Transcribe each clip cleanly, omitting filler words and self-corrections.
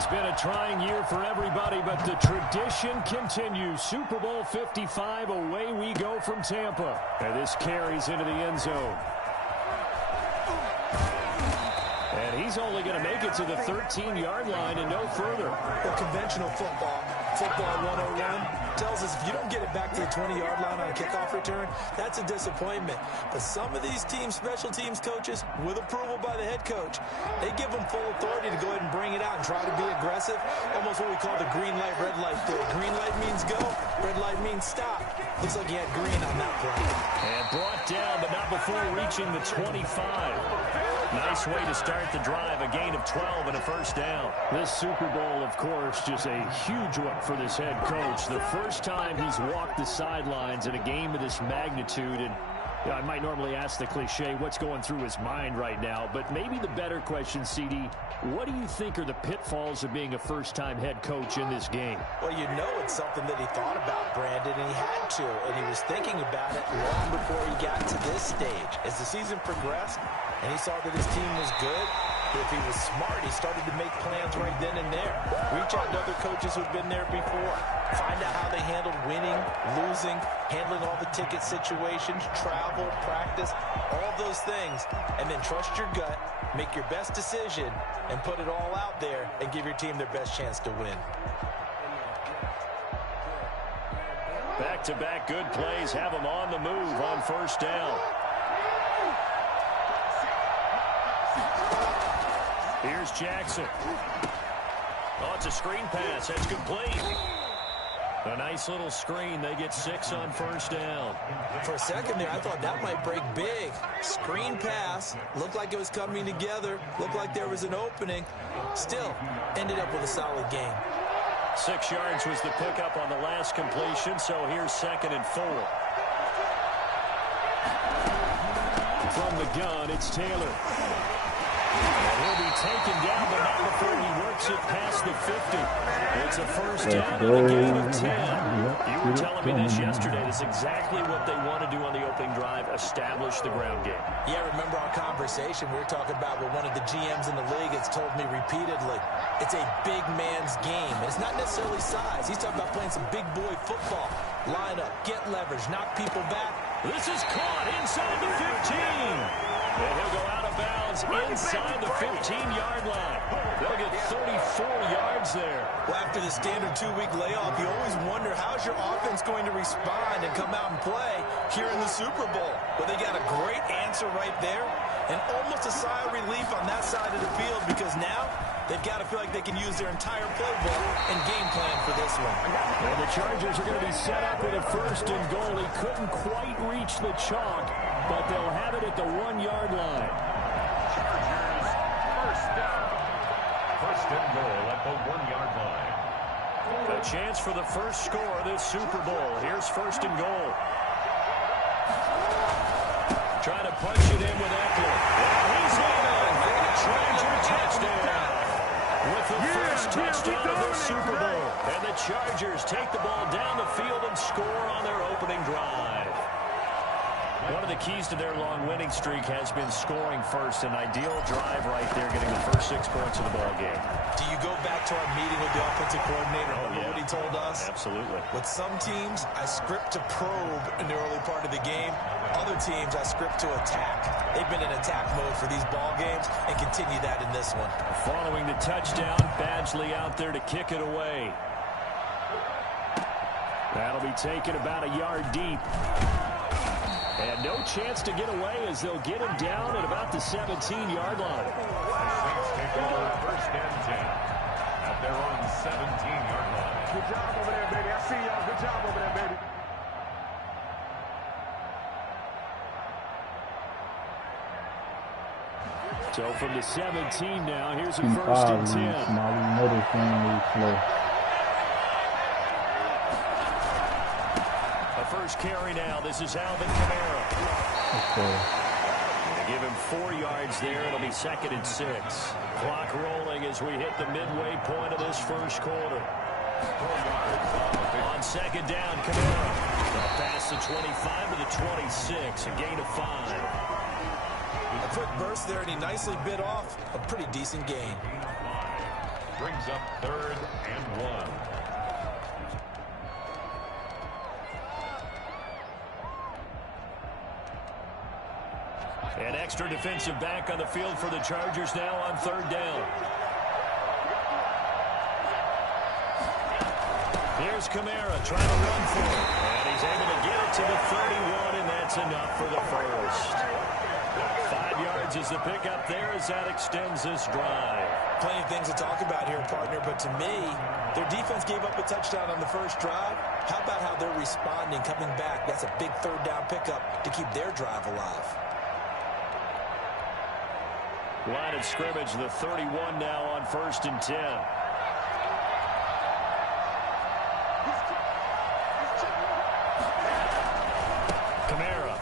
It's been a trying year for everybody, but the tradition continues. Super Bowl 55, away we go from Tampa. And this carries into the end zone. And he's only going to make it to the 13-yard line and no further. Well, conventional football 101, tells us if you don't get it back to the 20-yard line on a kickoff return, that's a disappointment. But some of these teams, special teams coaches, with approval by the head coach, they give them full authority to go ahead and bring it out and try to be aggressive. Almost what we call the green light, red light theory. Green light means go, red light means stop. Looks like he had green on that play. And brought down, but not before reaching the 25. Nice way to start the drive, a gain of 12 and a first down. This Super Bowl, of course, just a huge one for this head coach. The first time he's walked the sidelines in a game of this magnitude. And I might normally ask the cliche, what's going through his mind right now? But maybe the better question, CD, what do you think are the pitfalls of being a first-time head coach in this game? Well, you know it's something that he thought about, Brandon, and he had to. And he was thinking about it long before he got to this stage. As the season progressed, and he saw that his team was good, if he was smart, he started to make plans right then and there. Reach out to other coaches who've been there before. Find out how they handled winning, losing, handling all the ticket situations, travel, practice, all those things. And then trust your gut, make your best decision, and put it all out there and give your team their best chance to win. Back-to-back good plays have them on the move on first down. Here's Jackson. Oh, it's a screen pass. That's complete. A nice little screen. They get 6 on first down. For a second there, I thought that might break big. Screen pass. Looked like it was coming together. Looked like there was an opening. Still, ended up with a solid game. 6 yards was the pickup on the last completion, so here's 2nd and 4. From the gun, it's Taylor. And he'll be taken down, but not before he works it past the 50. It's a first down and a gain of 10. You were telling me this yesterday. This is exactly what they want to do on the opening drive, establish the ground game. Yeah, remember our conversation? We were talking about what one of the GMs in the league has told me repeatedly. It's a big man's game. And it's not necessarily size. He's talking about playing some big boy football. Line up, get leverage, knock people back. This is caught inside the 15. And he'll go out of bounds inside the 15-yard line. They'll get 34 yards there. Well, after the standard 2-week layoff, you always wonder how's your offense going to respond and come out and play here in the Super Bowl. Well, they got a great answer right there and almost a sigh of relief on that side of the field because now they've got to feel like they can use their entire playbook and game plan for this one. And the Chargers are going to be set up with a 1st and goal. He couldn't quite reach the chalk, but they'll have it at the 1-yard line. Chargers, first down. 1st and goal at the 1-yard line. A chance for the first score of this Super Bowl. Here's 1st and goal. Trying to punch it in with Eckler. He's in for a Charger touchdown. With the first touchdown of this Super Bowl. And the Chargers take the ball down the field and score on their opening drive. One of the keys to their long winning streak has been scoring first. An ideal drive right there, getting the first 6 points of the ball game. Do you go back to our meeting with the offensive coordinator? Remember what he told us? Absolutely. With some teams, I script to probe in the early part of the game. Other teams, I script to attack. They've been in attack mode for these ball games and continue that in this one. Following the touchdown, Badgley out there to kick it away. That'll be taken about a yard deep. And no chance to get away as they'll get him down at about the 17-yard line. Saints take over 1st and 10 at their own 17-yard line. Good job over there, baby. I see y'all. Good job over there, baby. So from the 17 now, here's a 1st and 10. First carry now. This is Alvin Kamara. They give him 4 yards there. It'll be 2nd and 6. Clock rolling as we hit the midway point of this first quarter. On 2nd down, Kamara. Past the 25 to the 26. A gain of 5. A quick burst there, and he nicely bit off a pretty decent gain. brings up 3rd and 1. An extra defensive back on the field for the Chargers now on 3rd down. Here's Kamara trying to run for it. And he's able to get it to the 31, and that's enough for the first. 5 yards is the pickup there as that extends this drive. Plenty of things to talk about here, partner, but to me, their defense gave up a touchdown on the first drive. How about how they're responding, coming back? That's a big 3rd down pickup to keep their drive alive. Line of scrimmage, the 31 now on 1st and 10. Kamara.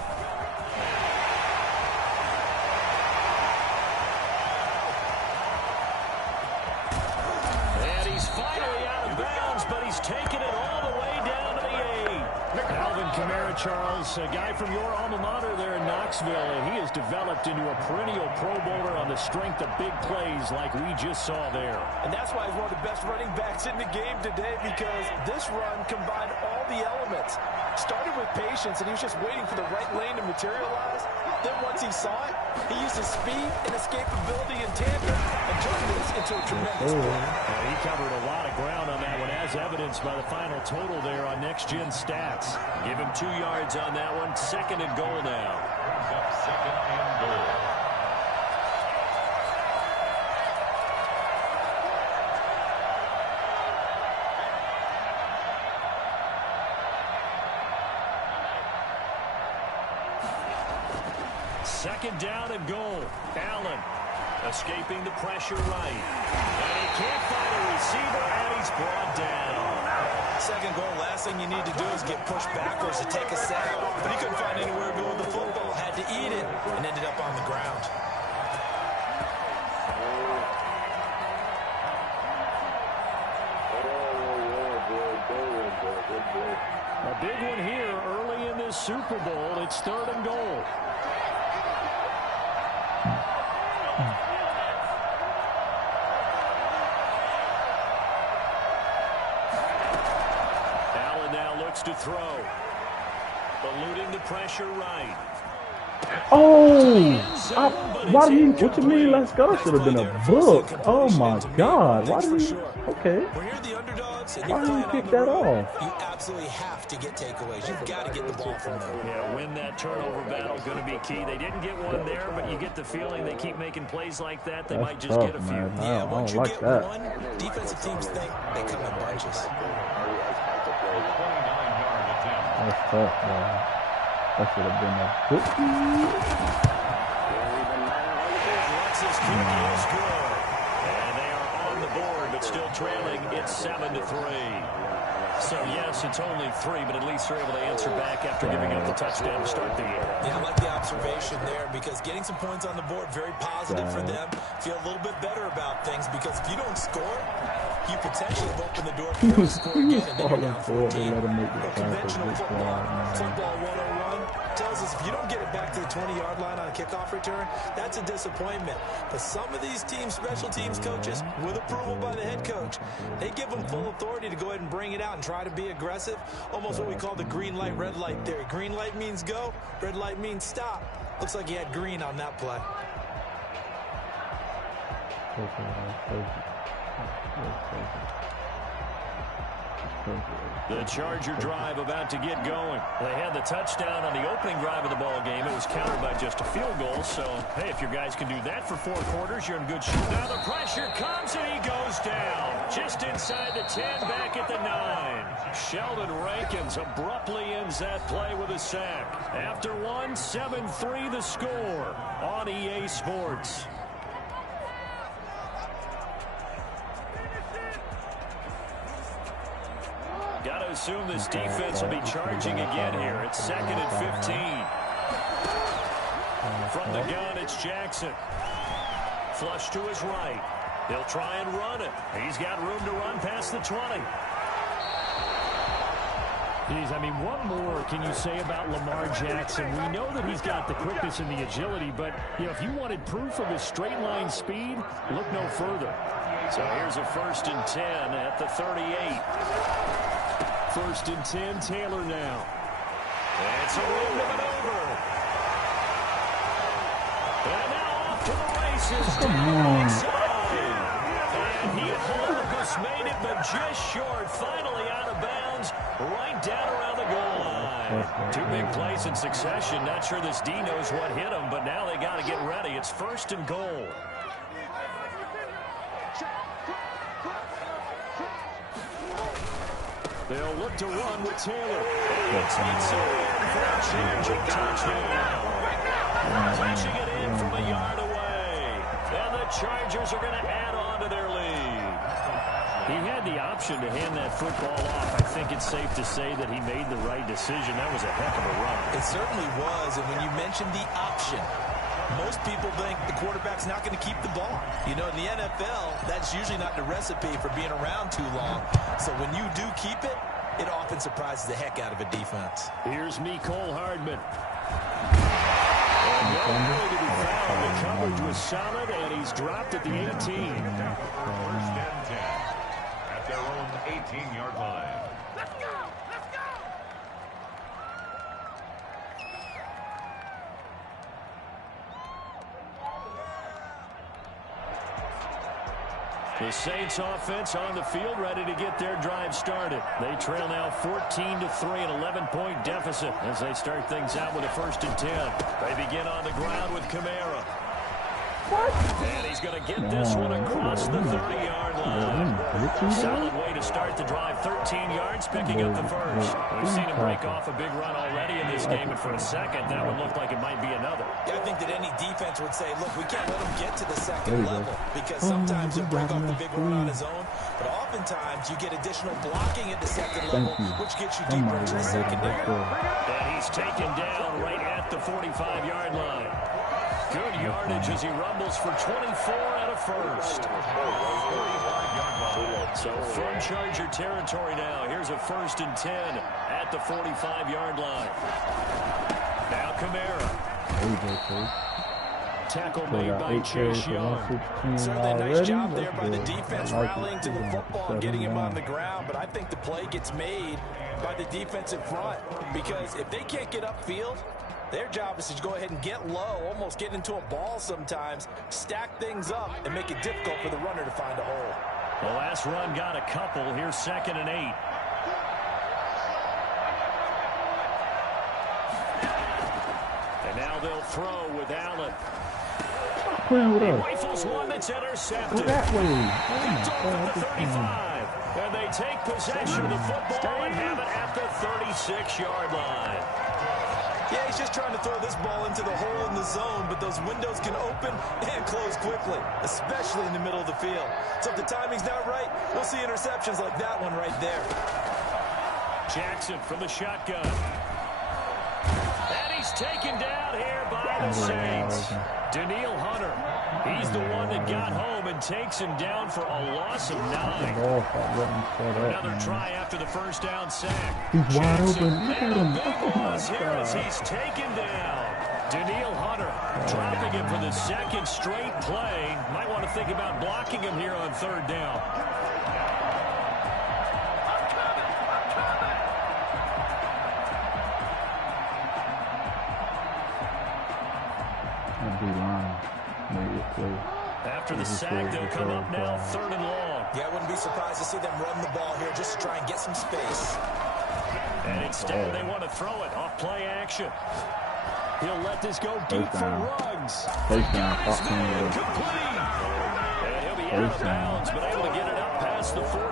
And he's finally out of bounds, but he's taken it all the way down to the 8. Alvin Kamara, Charles, a guy from your alma mater there in Knoxville, and he has developed into a perennial Pro Bowler on the strength of big plays like we just saw there. And that's why he's one of the best running backs in the game today, because this run combined all the elements. Started with patience, and he was just waiting for the right lane to materialize. Then once he saw it, he used his speed and escapability in tandem and turned this into a tremendous play. He covered a lot of ground on that one, as evidenced by the final total there on next-gen stats. Give him 2 yards on that one. 2nd and goal now. Brings up 2nd and goal. Second down and goal. Allen escaping the pressure right. And he can't find a receiver, and he's brought down. 2nd goal, last thing you need to do is get pushed backwards to take a sack. But he couldn't find anywhere to go with the football. Had to eat it and ended up on the ground. A big one here early in this Super Bowl. It's 3rd and goal. To throw. Eluding the pressure right. Oh! What you mean, let's go? That should have been a book. Oh my God. Why did you... Okay. Why did you kick that off? You absolutely have to get takeaways. You've got to get the ball from them. Yeah, win that turnover battle going to be key. They didn't get one there, but you get the feeling they keep making plays like that. They might just get a few. Man. Yeah, I once don't you like get that. one, defensive teams think they come in bunches. 29-yard attempt. That's tough, man. That should have been a cookie. Alexis kick is good. And they are on the board, but still trailing. It's 7-3. So, yes, it's only 3, but at least they're able to answer back after giving up the touchdown to start the year. Yeah, I like the observation there, because getting some points on the board, very positive for them. Feel a little bit better about things, because if you don't score, you potentially have opened the door for them to score again, and then you're down 14. Conventional football 101 tells us if you don't get it back to the 20-yard line on a kickoff return, that's a disappointment. But some of these teams, special teams coaches, with approval by the head coach, they give them full authority to go ahead and bring it out and try to be aggressive. Almost what we call the green light, red light theory. Green light means go, red light means stop. Looks like he had green on that play. The Charger drive about to get going. They had the touchdown on the opening drive of the ball game. It was countered by just a field goal. So, hey, if your guys can do that for 4 quarters, you're in good shape. Now the pressure comes, and he goes down. Just inside the 10, back at the 9. Sheldon Rankins abruptly ends that play with a sack. After one, 7-3 the score on EA Sports. Got to assume this defense will be charging again here. It's 2nd and 15. From the gun, it's Jackson. Flush to his right. He'll try and run it. He's got room to run past the 20. Geez, I mean, what more can you say about Lamar Jackson? We know that he's got the quickness and the agility, but if you wanted proof of his straight line speed, look no further. So here's a 1st and 10 at the 38. 1st and 10, Taylor now. It's a rim of it over. And now off to the races. Come on. And he almost made it, but just short. Finally out of bounds, right down around the goal line. 2 big plays in succession. Not sure this D knows what hit him, but now they got to get ready. It's 1st and goal. They'll look to run with Taylor. It's in for a charging touchdown. Touching it in from a yard away. And the Chargers are going to add on to their lead. He had the option to hand that football off. I think it's safe to say that he made the right decision. That was a heck of a run. It certainly was, and when you mentioned the option, most people think the quarterback's not going to keep the ball. In the NFL, that's usually not the recipe for being around too long. So when you do keep it, it often surprises the heck out of a defense. Here's Mecole Hardman. And nowhere to be found. The coverage was solid, and he's dropped at the 18. 1st and 10 at their own 18-yard line. Let's go! Let's go! The Saints offense on the field, ready to get their drive started. They trail now 14-3, an 11-point deficit as they start things out with a 1st and 10. They begin on the ground with Kamara. And he's going to get this one across the 30-yard line. Solid way to start the drive. 13 yards, picking up the first. We've seen him break off a big run already in this game, and for a second, that would look like it might be another. Yeah, I think that any defense would say, look, we can't let him get to the second level because sometimes he'll break off the big run on his own, but oftentimes you get additional blocking at the second level, which gets you deeper into the secondary. And he's taken down right at the 45-yard line. Good yardage as he rumbles for 24 and a first. So from Charger territory now, here's a 1st and 10 at the 45-yard line. Now Kamara. Tackle made by Chase Young. Certainly a nice job there by the defense rallying to the football and getting him on the ground, but I think the play gets made by the defensive front because if they can't get upfield, their job is to go ahead and get low, almost get into a ball sometimes, stack things up, and make it difficult for the runner to find a hole. The last run got a couple. Here's 2nd and 8. And now they'll throw with Allen. He rifles one that's intercepted. That way. Picked off at the 35. And they take possession of the football and have it at the 36-yard line. Yeah, he's just trying to throw this ball into the hole in the zone, but those windows can open and close quickly, especially in the middle of the field. So if the timing's not right, we'll see interceptions like that one right there. Jackson from the shotgun. And he's taken down here by the Saints. Daniil Hunter. He's the one that got home and takes him down for a loss of 9. Another try after the first down sack. He's wide open. Look at him. Here as he's taken down. Daniil Hunter dropping him for the 2nd straight play. Might want to think about blocking him here on 3rd down. After the sack, they'll come up now 3rd and long. Yeah, I wouldn't be surprised to see them run the ball here just to try and get some space. And instead, they want to throw it off play action. He'll let this go deep for Ruggs. And he'll be out of bounds, but able to get it up past the 45.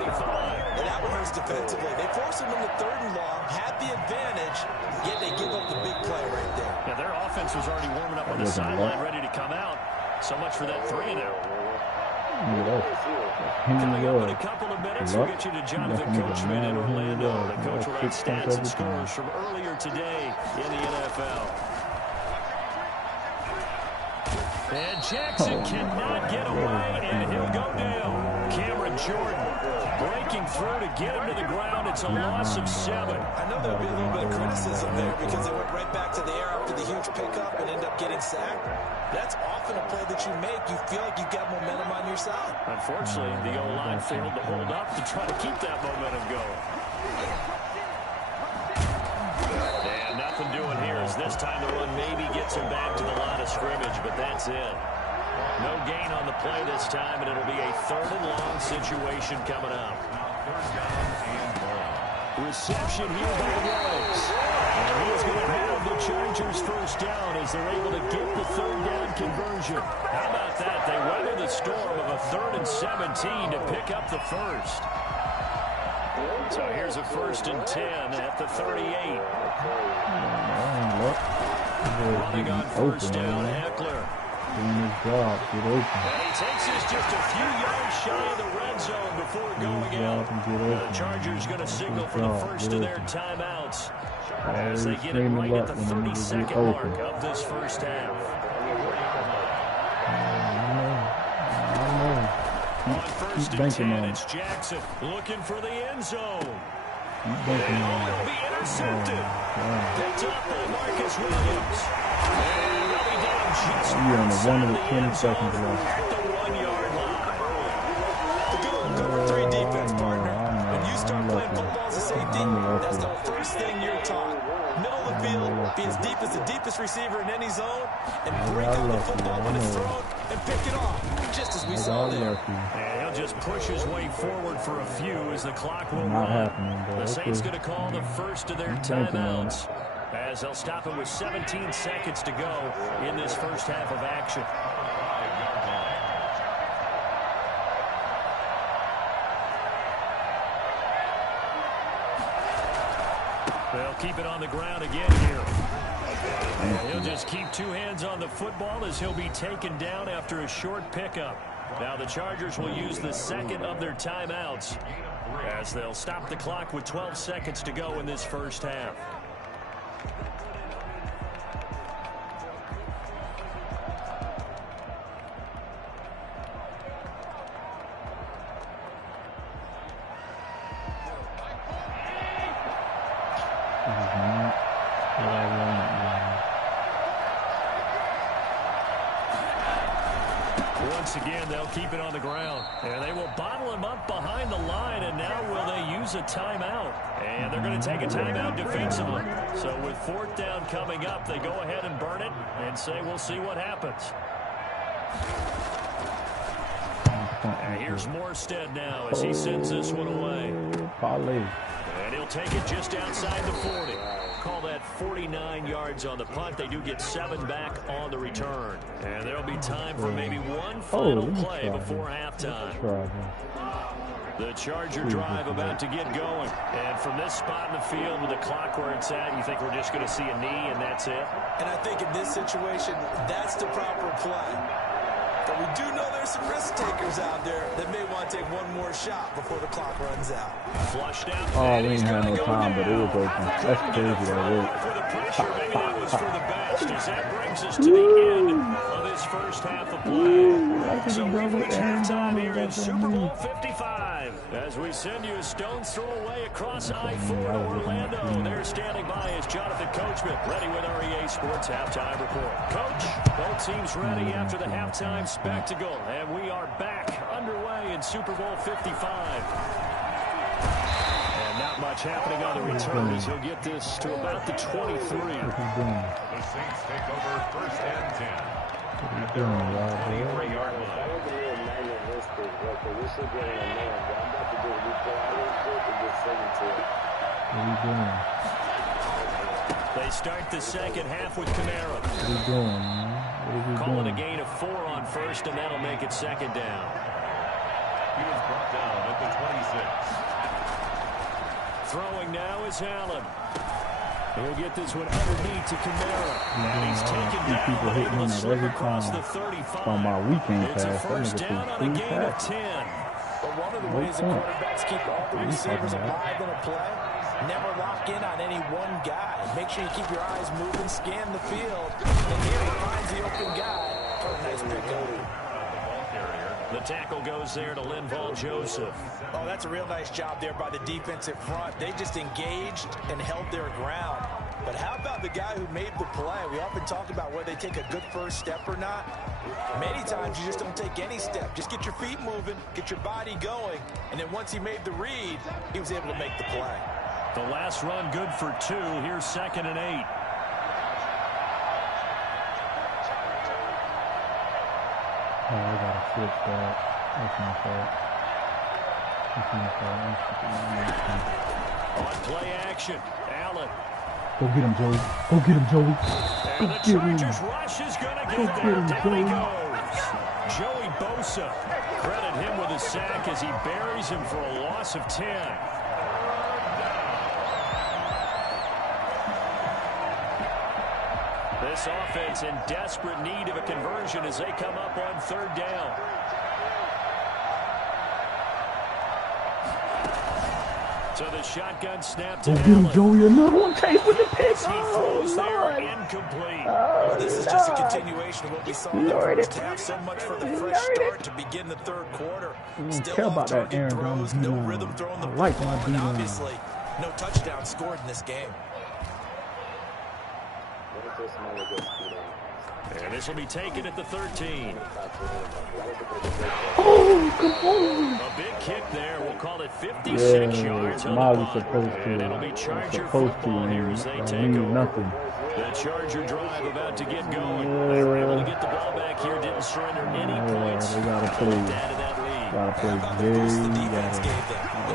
And that one hurts defensively. They force him into 3rd and long, had the advantage, yet they give up the big play right there. Yeah, their offense was already warming up on the sideline, ready to come out. So much for that 3 and out. Coming up in a couple of minutes, we'll get you to Jonathan Coachman in Orlando. The coach will have stats and scores from earlier today in the NFL. And Jackson cannot get away, and he'll go down. Cameron Jordan breaking through to get him to the ground. It's a loss of 7. I know there'll be a little bit of criticism there because they went right back to the air after the huge pickup and end up getting sacked. That's often a play that you make. You feel like you've got momentum on your side. Unfortunately, the O-line failed to hold up to try to keep that momentum going. And nothing doing here as this time the run maybe gets him back to the line of scrimmage, but that's it. No gain on the play this time, and it'll be a 3rd and long situation coming up. Reception here by Rhodes. And he's going to have the Chargers first down as they're able to get the 3rd down conversion. How about that? They weather the storm of a 3rd and 17 to pick up the first. So here's a 1st and 10 at the 38. Running on 1st down, Eckler. Doing his job. Get open. And he takes this just a few yards shy of the red zone before going out. The Chargers going to signal for the first of their timeouts as they get it right at the 32nd mark of this first half. On 1st and 10, it's Jackson looking for the end zone. And it'll be intercepted. Picked up by Marcus Williams. And they'll be down just inside the end zone at the 1-yard line. The good old cover 3 defense, partner. When you start playing football as a safety, that's the first thing you're taught. Middle of the field, be as deep as the deepest receiver in any zone, and break up the football when it's thrown and pick it off, just as we saw there. And he'll just push his way forward for a few as the clock will run. The Saints going to call the first of their timeouts as they'll stop it with 17 seconds to go in this first half of action. They'll keep it on the ground again here. And he'll just keep 2 hands on the football as he'll be taken down after a short pickup. Now the Chargers will use the 2nd of their timeouts as they'll stop the clock with 12 seconds to go in this first half. Once again, they'll keep it on the ground. And they will bottle him up behind the line, and now will they use a timeout? And they're going to take a timeout defensively. So with 4th down coming up, they go ahead and burn it and say we'll see what happens. And here's Morstead now as he sends this one away. And he'll take it just outside the 40. Call that 49 yards on the punt. They do get 7 back on the return. And there'll be time for maybe one final play before halftime. The Charger drive about to get going. And from this spot in the field with the clock where it's at, you think we're just going to see a knee and that's it? And I think in this situation, that's the proper play. But we do know there's some risk takers out there that may want to take one more shot before the clock runs out. Flushed out. Oh, we ain't had no time, but it was open. That's crazy, that worked. For the pressure, maybe that was for the best, as that brings us to the end of this first half of play. So we've reached halftime here in Super Bowl 55. As we send you a stone's throw away across I-4 to Orlando. There standing by is Jonathan Coachman, ready with our EA Sports Halftime Report. Coach, both teams ready after the halftime spectacle, and we are back underway in Super Bowl 55. And not much happening on the return as he'll get this to about the 23. The Saints take over 1st and 10. At their own 23-yard line. They start the second half with Kamara. What are you doing, man? What are you Calling doing? a gain of 4 on 1st, and that'll make it 2nd down. He is brought down at the 26. Throwing now is Allen. He'll get this one underneath to Kamara. And he's taken down, but able to slip across the 35. On my weekend It's a pass, first down on a gain of 10. But one of the ways the quarterbacks keep all the receivers alive in a play, never lock in on any one guy. Make sure you keep your eyes moving, scan the field, and here he finds the open guy, for a nice pickup. The tackle goes there to Linval Joseph. Oh, that's a real nice job there by the defensive front. They just engaged and held their ground. But how about the guy who made the play? We often talk about whether they take a good first step or not. Many times you just don't take any step. Just get your feet moving, get your body going, and then once he made the read, he was able to make the play. The last run good for 2. Here's 2nd and 8. Oh, I gotta switch that. That's my fault. On play action, Allen. Go get him, Joey. Go get him, Joey. And the Chargers rush is going to get there. Down he goes. Joey Bosa. Credit him with a sack as he buries him for a loss of 10. This offense in desperate need of a conversion as they come up on 3rd down. So the shotgun snap to Go get him, Allen. Joey. Another one. Chase with the pick. He throws there, incomplete. Well, this is just a continuation of what we saw in the first half. So much for the fresh start to begin the 3rd quarter. Still off target throws, no rhythm throwing the football, and obviously no touchdown scored in this game. And this will be taken at the 13. Oh, come on. A big kick there. We'll call it 56 yards on the punt. Supposed to. And it'll be Charger Supposed football to. here as they Don't take mean over. nothing. The Charger drive about to get going. They were able to get the ball back here. Didn't surrender any points. They gotta play. Added that lead. Gotta play Jay. A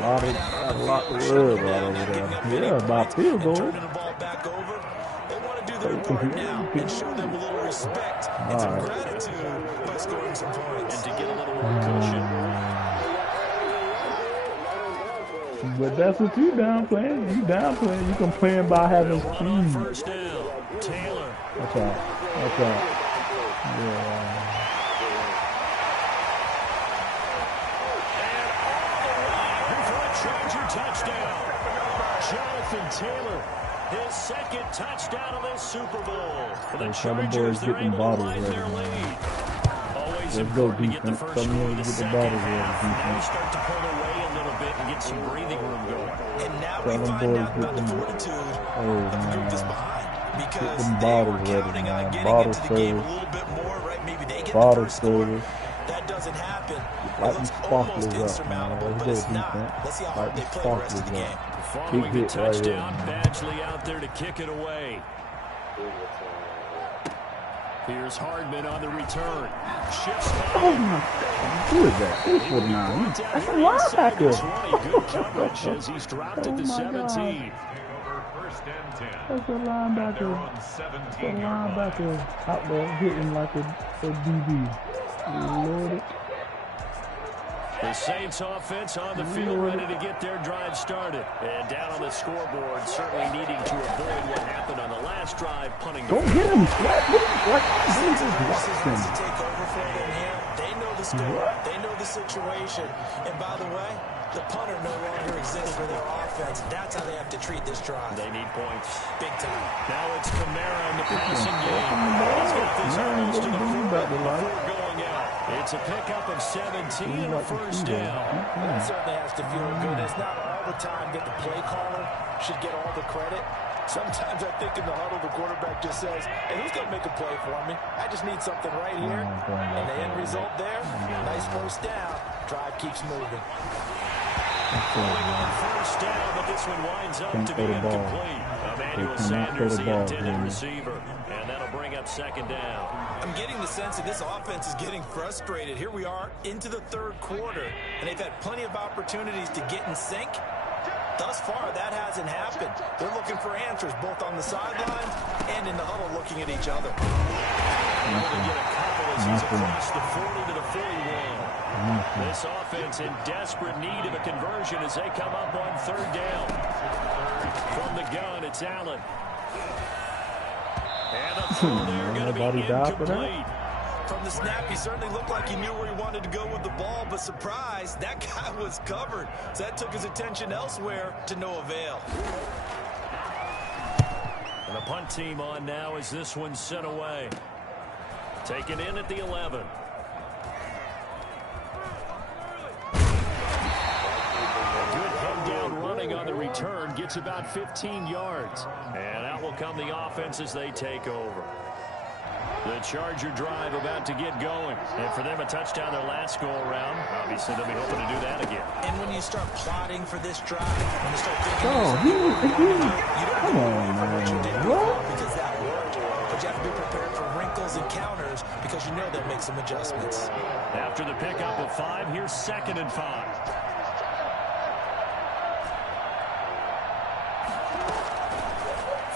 lot of work right over there. Yeah, about field goal. Turning the ball back over. They want to do their part now and show them a little respect and some gratitude by scoring some points. And to get a little more cushion. But that's what you downplaying. You downplaying. You complaining about having One on speed. 1st down. Taylor. Watch out. Watch out. Yeah. Charger touchdown. Jonathan Taylor, his 2nd touchdown of this Super Bowl. For the Chargers, they're able to widen their lead. Always important to get the first one, the second half. Now you start to pull away a little bit and get some breathing room going. And now we find out about the fortitude of the group that's behind. Because they were counting on getting into the game a little bit more, right? Maybe they get the first score. That doesn't happen. It looks almost insurmountable, but it's not. Let's see how hard they play the rest of the game. Following the touchdown, Badgley out there to kick it away. Here's Hardman on the return. Shifts Oh my God. Who is that? Who's 49? That's a linebacker. Good coverage as he's dropped at the 17. That's a linebacker. That's a linebacker out there hitting like a DB. Lord. The Saints offense on the field ready to get their drive started. And down on the scoreboard, certainly needing to avoid what happened on the last drive, punting. Don't get him. What? Decisions to take over for them here. They know the score. They know the situation. And by the way, the punter no longer exists for their offense. That's how they have to treat this drive. They need points. Big time. Now it's Kamara in the passing game. He's got this almost to the 40 before going out. It's a pickup of 17 and a first down. That certainly has to feel good. It's not all the time that the play caller should get all the credit. Sometimes I think in the huddle, the quarterback just says, hey, who's going to make a play for me? I just need something right here. And the end result there, nice first down. Drive keeps moving. Falling on first down, but this one winds up to be incomplete. Emmanuel Sanders, the intended receiver. And that'll bring up 2nd down. I'm getting the sense that this offense is getting frustrated. Here we are into the 3rd quarter, and they've had plenty of opportunities to get in sync. Thus far, that hasn't happened. They're looking for answers both on the sidelines and in the huddle looking at each other. Able to get a couple as he's across the 40 to the 41. This offense in desperate need of a conversion as they come up on 3rd down. From the gun, it's Allen. And the throw there going to be incomplete. From the snap, he certainly looked like he knew where he wanted to go with the ball, but surprise, that guy was covered. So that took his attention elsewhere to no avail. And the punt team on now as this one's sent away. Taken in at the 11. Good head down running on the return. Gets about 15 yards. And out will come the offense as they take over. The Charger drive about to get going. And for them, a touchdown their last go-around. Obviously, they'll be hoping to do that again. And when you start plotting for this drive, when you start thinking, come on, man. What? Because that worked. But you have to be prepared for wrinkles and counters because you know they'll make some adjustments. After the pickup of 5, here's 2nd and 5.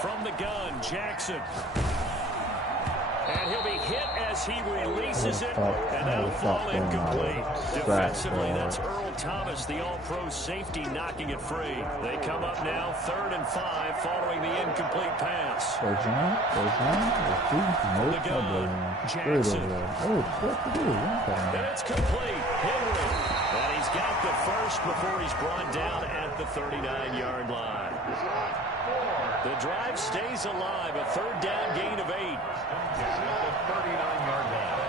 From the gun, Jackson. And he'll be hit as he releases it, and that'll fall incomplete. Defensively, that's Earl Thomas, the all-pro safety, knocking it free. They come up now, 3rd and 5, following the incomplete pass. The gun, Jackson. And it's complete. Henry. And he's got the first before he's brought down at the 39-yard line. The drive stays alive, a 3rd down gain of 8. At the 39-yard line.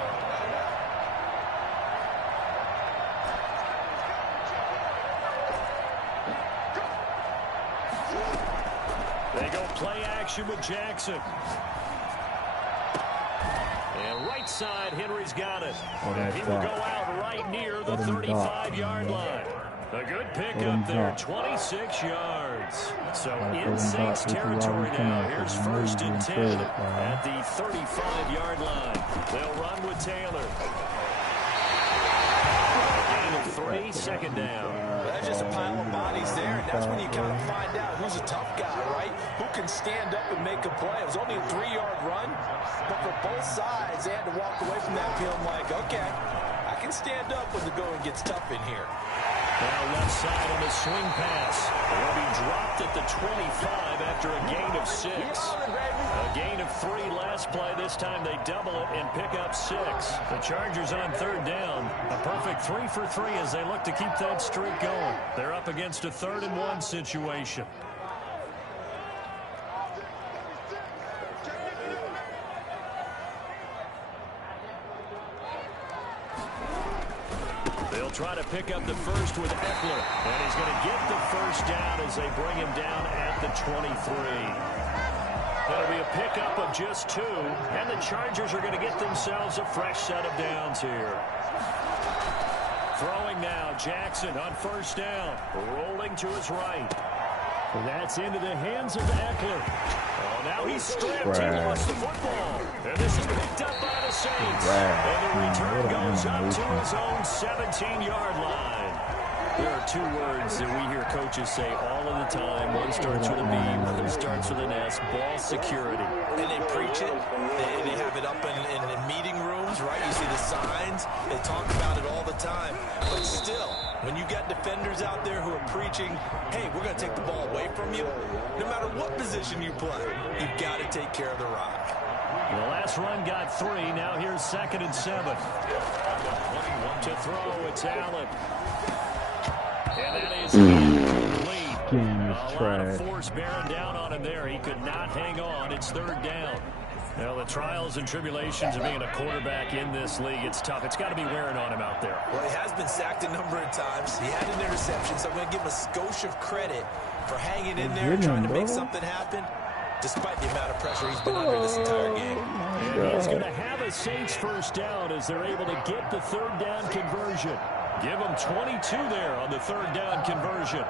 They go play action with Jackson. And right side, Henry's got it. He will go out right near the 35-yard line. A good pickup there, 26 yards. So in Saints territory now. Here's 1st and 10 at the 35-yard line. They'll run with Taylor. A gain of 3, 2nd down. That's just a pile of bodies there, and that's when you kind of find out who's a tough guy, right? Who can stand up and make a play. It was only a 3-yard run, but for both sides, they had to walk away from that feeling like, okay, I can stand up when the going gets tough in here. Now left side on the swing pass. Will be dropped at the 25 after a gain of 6. A gain of 3 last play. This time they double it and pick up 6. The Chargers on 3rd down. A perfect 3 for 3 as they look to keep that streak going. They're up against a 3rd and 1 situation. They'll try to pick up the first with Eckler. And he's going to get the first down as they bring him down at the 23. That'll be a pickup of just 2. And the Chargers are going to get themselves a fresh set of downs here. Throwing now, Jackson on 1st down. Rolling to his right. And that's into the hands of Eckler. Oh, now he's stripped. He lost the football. And this is picked up by the Saints. And the return goes up to his own 17-yard line. There are 2 words that we hear coaches say all of the time. One starts with a B, one starts with an S. Ball security. And they preach it. They have it up in meeting rooms, right? You see the signs. They talk about it all the time. But still, when you got defenders out there who are preaching, hey, we're going to take the ball away from you, no matter what position you play, you've got to take care of the rock. The last run got 3. Now here's 2nd and 7. To throw, it's Allen. And that is complete. A lot of force bearing down on him there. He could not hang on. It's 3rd down. Now, the trials and tribulations of being a quarterback in this league, it's tough. It's got to be wearing on him out there. Well, he has been sacked a number of times. He had an interception, so I'm going to give him a skosh of credit for hanging in there and trying to make something happen, despite the amount of pressure he's been under this entire game. And he's going to have a Saints first down as they're able to get the 3rd down conversion. Give him 22 there on the 3rd down conversion.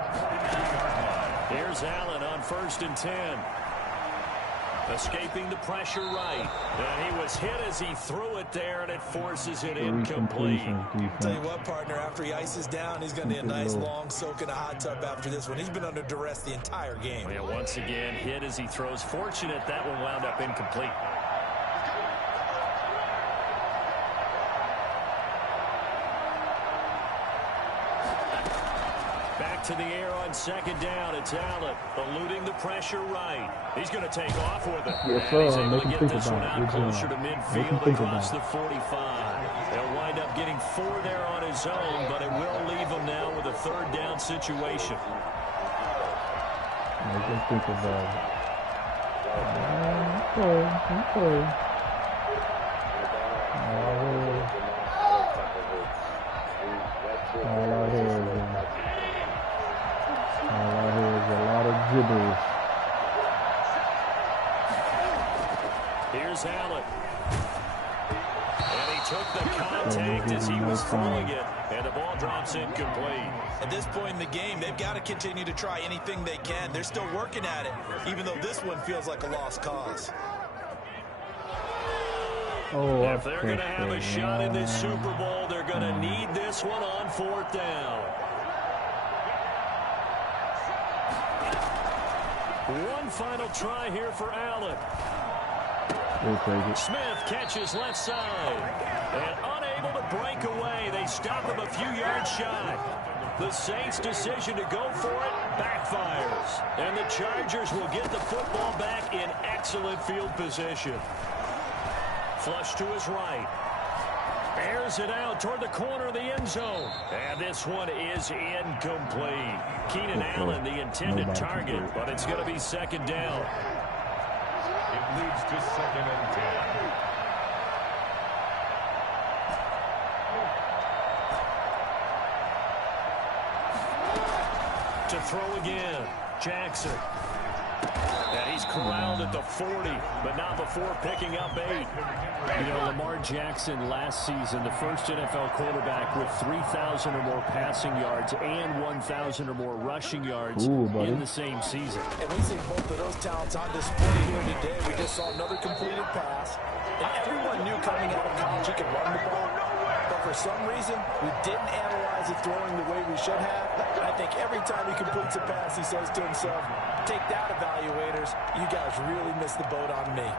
Here's Allen on 1st and 10. Escaping the pressure right. And he was hit as he threw it there, and it forces it incomplete. Tell you what, partner, after he ices down, he's going to need a nice long soak in a hot tub after this one. He's been under duress the entire game. Yeah, once again, hit as he throws. Fortunate that one wound up incomplete. To the air on 2nd down. It's Allen eluding the pressure right. He's going to take off with it. Yes, and he's able make to him get think this one about out it. closer to midfield across the 45. They'll wind up getting 4 there on his own, but it will leave him now with a 3rd down situation. Make him think about it. Okay. is Allen. And he took the contact as he was throwing it, and the ball drops incomplete. At this point in the game, they've got to continue to try anything they can. They're still working at it, even though this one feels like a lost cause. Oh, if they're going to have a shot in this Super Bowl, they're going to need this one on 4th down. One final try here for Allen. Smith catches left side. And unable to break away. They stop him a few yards shy. The Saints' decision to go for it backfires. And the Chargers will get the football back in excellent field position. Flush to his right. Airs it out toward the corner of the end zone. And this one is incomplete. Keenan Allen, the intended target, but it's going to be 2nd down. It leads to 2nd and 10. To throw again, Jackson. And he's corralled at the 40, but not before picking up 8. You know, Lamar Jackson last season, the first NFL quarterback with 3,000 or more passing yards and 1,000 or more rushing yards in the same season. And we see both of those talents on display here today. We just saw another completed pass. And everyone knew coming out of college he could run the ball. But for some reason, we didn't analyze it throwing the way we should have. I think every time he completes a pass, he says to himself, take that, evaluators. You guys really missed the boat on me.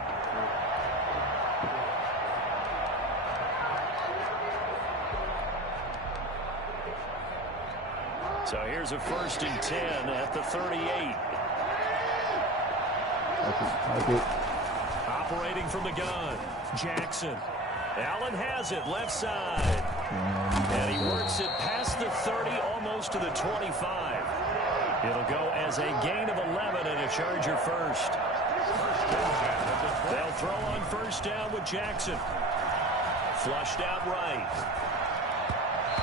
So here's a 1st and 10 at the 38. Operating from the gun, Jackson. Allen has it, left side. And he works it past the 30, almost to the 25. It'll go as a gain of 11 and a Charger first. They'll throw on 1st down with Jackson. Flushed out right.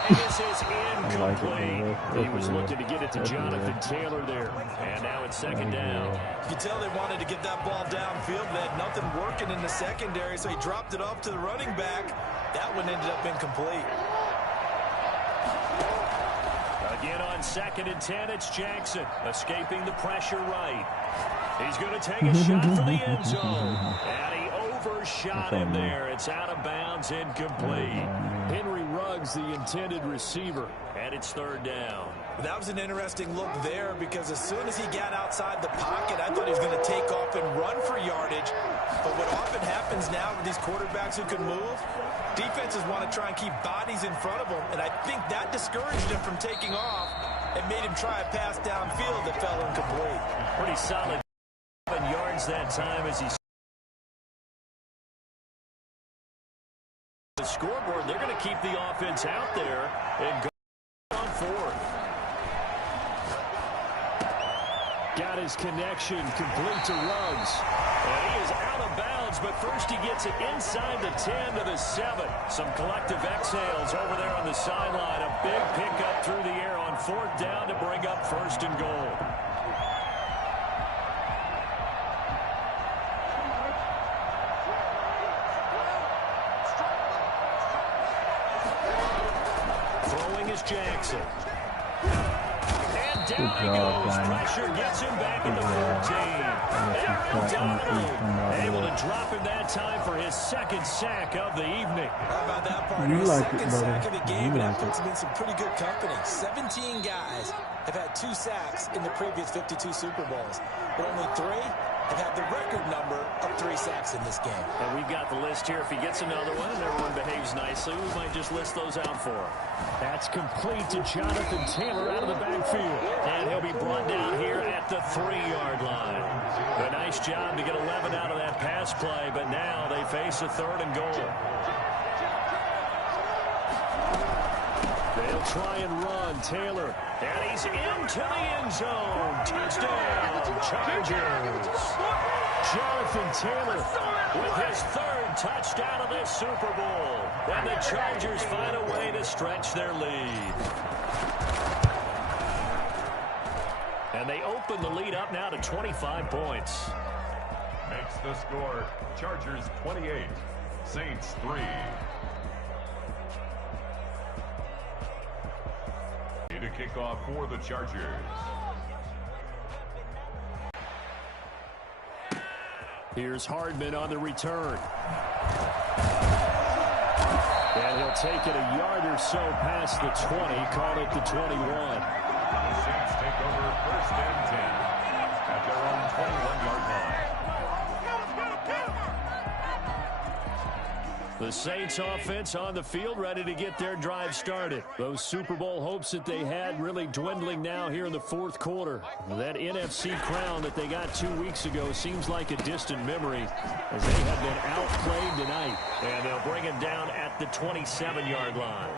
And this is incomplete. He was looking to get it to Jonathan Taylor there. And now it's 2nd down. You can tell they wanted to get that ball downfield. They had nothing working in the secondary, so he dropped it off to the running back. That one ended up incomplete. Again on 2nd and 10, it's Jackson escaping the pressure right. He's going to take a shot for the end zone. And he overshot him there. It's out of bounds, incomplete. Henry Ruggs, the intended receiver, and it's 3rd down. That was an interesting look there because as soon as he got outside the pocket, I thought he was going to take off and run for yardage. But what often happens now with these quarterbacks who can move, defenses want to try and keep bodies in front of them, and I think that discouraged him from taking off and made him try a pass downfield that fell incomplete. Pretty solid 7 yards that time as he the scoreboard. They're going to keep the offense out there and go on 4th. Got his connection complete to Ruggs. And he is out of bounds, but first he gets it inside the 10 to the 7. Some collective exhales over there on the sideline. A big pickup through the air on 4th down to bring up 1st and goal. Throwing is Jackson. And down he goes. Pressure gets him back at the 14. Able to drop him that time for his 2nd sack of the evening. How about that part? His 2nd sack of the game, and that puts him in some pretty good company. 17 guys have had 2 sacks in the previous 52 Super Bowls, but only 3 have had the record number of 3 sacks in this game. And we've got the list here. If he gets another one and everyone behaves nicely, we might just list those out for him. That's complete to Jonathan Taylor out of the backfield. And he'll be brought down here at the 3-yard line. A nice job to get 11 out of that pass play, but now they face a 3rd and goal. They'll try and run. Taylor. And he's into the end zone. Touchdown, Chargers. Jonathan Taylor with his 3rd touchdown of this Super Bowl. And the Chargers find a way to stretch their lead. And they open the lead up now to 25 points. makes the score Chargers 28, Saints 3. To kick off for the Chargers. Here's Hardman on the return. And he'll take it a yard or so past the 20, call it the 21. The Saints take over 1st and 10 at their own 21-yard line. The Saints offense on the field, ready to get their drive started. Those Super Bowl hopes that they had really dwindling now here in the 4th quarter. That NFC crown that they got 2 weeks ago seems like a distant memory as they have been outplayed tonight. And they'll bring it down at the 27-yard line.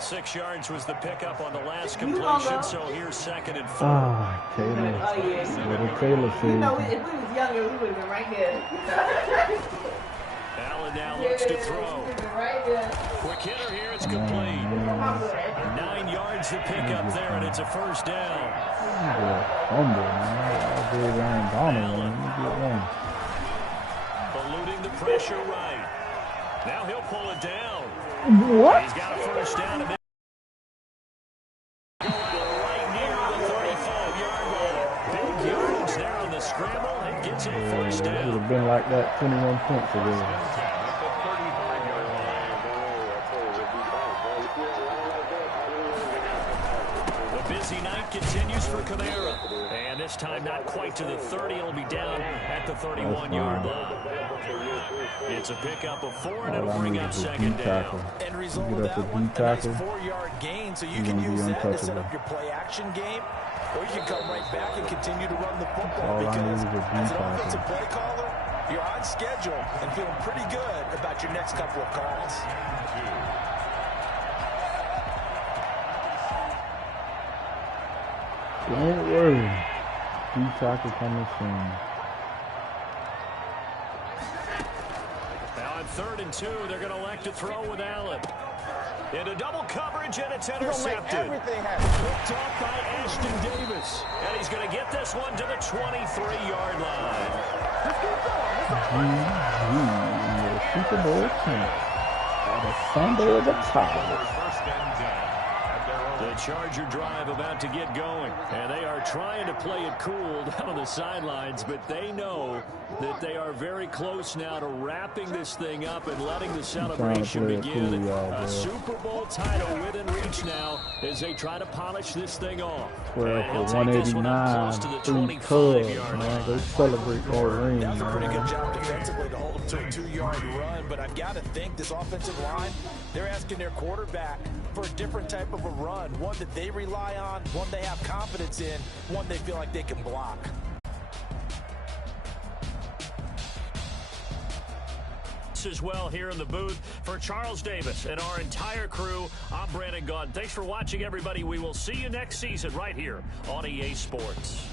6 yards was the pickup on the last completion, so here's 2nd and 4. Ah, Taylor. Oh, yeah. Little Taylor said. You know, if we was younger, we would have been right there. Allen now looks to throw. Quick hitter here, it's complete. 9 yards to pick up there, and it's a 1st down. Eluding the pressure right. Now he'll pull it down. What? He's got a 1st down. And right near the 35-yard line. Big yardage there on the scramble. It gets him 1st down. It would have been like that 21 points ago. Continues for Kamara. And this time not quite to the 30. It'll be down at the 31-yard line. It's a pickup of 4, and it'll bring up 2nd down. End result of that one, a nice 4-yard gain, so you can use that to set up your play-action game, or you can come right back and continue to run the football because as an offensive play caller, you're on schedule and feeling pretty good about your next couple of calls. Don't worry. D-tackle coming soon. Now on 3rd and 2, they're going to elect to throw with Allen. Into double coverage, and it's intercepted. Picked off by Ashton Davis. And he's going to get this one to the 23-yard line. Super Bowl champ. The Sunday of the Tigers. The Charger drive about to get going, and they are trying to play it cool down on the sidelines, but they know that they are very close now to wrapping this thing up and letting the celebration begin. A Super Bowl title within reach now as they try to polish this thing off. 12 for 189, 3 cubs, man. They celebrate that ring, That was a pretty good job defensively to hold them to a 2-yard run, but I've got to think this offensive line, they're asking their quarterback for a different type of a run, one that they rely on, one they have confidence in, one they feel like they can block. As well here in the booth for Charles Davis and our entire crew. I'm Brandon Gaudin. Thanks for watching, everybody. We will see you next season right here on EA Sports.